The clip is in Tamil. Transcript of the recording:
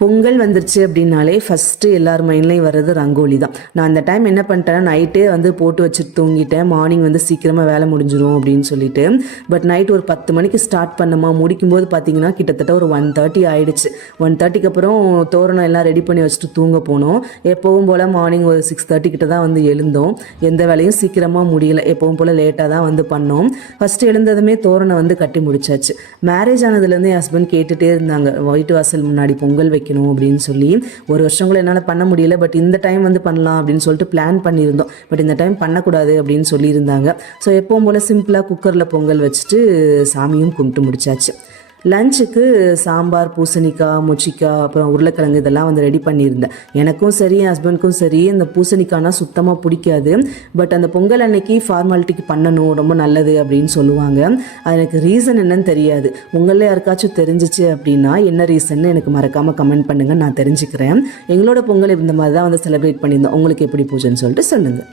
பொங்கல் வந்துருச்சு அப்படின்னாலே ஃபஸ்ட்டு எல்லார் மைண்ட்லேயும் வர்றது ரங்கோலி தான். நான் அந்த டைம் என்ன பண்ணிட்டேன்னா நைட்டே போட்டு வச்சுட்டு தூங்கிட்டேன். மார்னிங் சீக்கிரமாக வேலை முடிஞ்சிடும் அப்படின்னு சொல்லிட்டு. பட் நைட் ஒரு 10 மணிக்கு ஸ்டார்ட் பண்ணமா முடிக்கும்போது பார்த்தீங்கன்னா கிட்டத்தட்ட ஒரு 1:30 ஆகிடுச்சு. 1:30க்கு அப்புறம் தோரணம் எல்லாம் ரெடி பண்ணி வச்சுட்டு தூங்க போனோம். எப்போவும் போல் மார்னிங் ஒரு 6:30 கிட்ட தான் எழுந்தோம். எந்த வேலையும் சீக்கிரமாக முடியல, எப்பவும் போல் லேட்டாக தான் பண்ணோம். ஃபஸ்ட்டு எழுந்ததுமே தோரணம் கட்டி முடிச்சாச்சு. மேரேஜ் ஆனதுலேருந்து என் ஹஸ்பண்ட் கேட்டுகிட்டே இருந்தாங்க, வீட்டு வாசல் முன்னாடி பொங்கல் வைக்கணும் அப்படின்னு சொல்லி. ஒரு வருஷம் கூட என்னால் பண்ண முடியல, பட் இந்த டைம் பண்ணலாம் அப்படின்னு சொல்லிட்டு பிளான் பண்ணியிருந்தோம். பட் இந்த டைம் பண்ணக்கூடாது அப்படின்னு சொல்லியிருந்தாங்க. ஸோ எப்பவும் போல் சிம்பிளாக குக்கரில் பொங்கல் வச்சுட்டு சாமியும் கும்பிட்டு முடிச்சாச்சு. லஞ்சுக்கு சாம்பார், பூசணிக்காய், மொச்சிக்காய், அப்புறம் உருளைக்கிழங்கு இதெல்லாம் ரெடி பண்ணியிருந்தேன். எனக்கும் சரி என் ஹஸ்பண்டுக்கும் சரி இந்த பூசணிக்காய்னா சுத்தமாக பிடிக்காது. பட் அந்த பொங்கல் அன்னைக்கு ஃபார்மாலிட்டிக்கு பண்ணணும், ரொம்ப நல்லது அப்படின்னு சொல்லுவாங்க. அது எனக்கு ரீசன் என்னன்னு தெரியாது. உங்களில் யாருக்காச்சும் தெரிஞ்சிச்சு அப்படின்னா என்ன ரீசன்னு எனக்கு மறக்காமல் கமெண்ட் பண்ணுங்கள், நான் தெரிஞ்சுக்கிறேன். எங்களோட பொங்கல் இந்த மாதிரி தான் செலிப்ரேட் பண்ணியிருந்தோம். உங்களுக்கு எப்படி பூஜைன்னு சொல்லிட்டு சொல்லுங்கள்.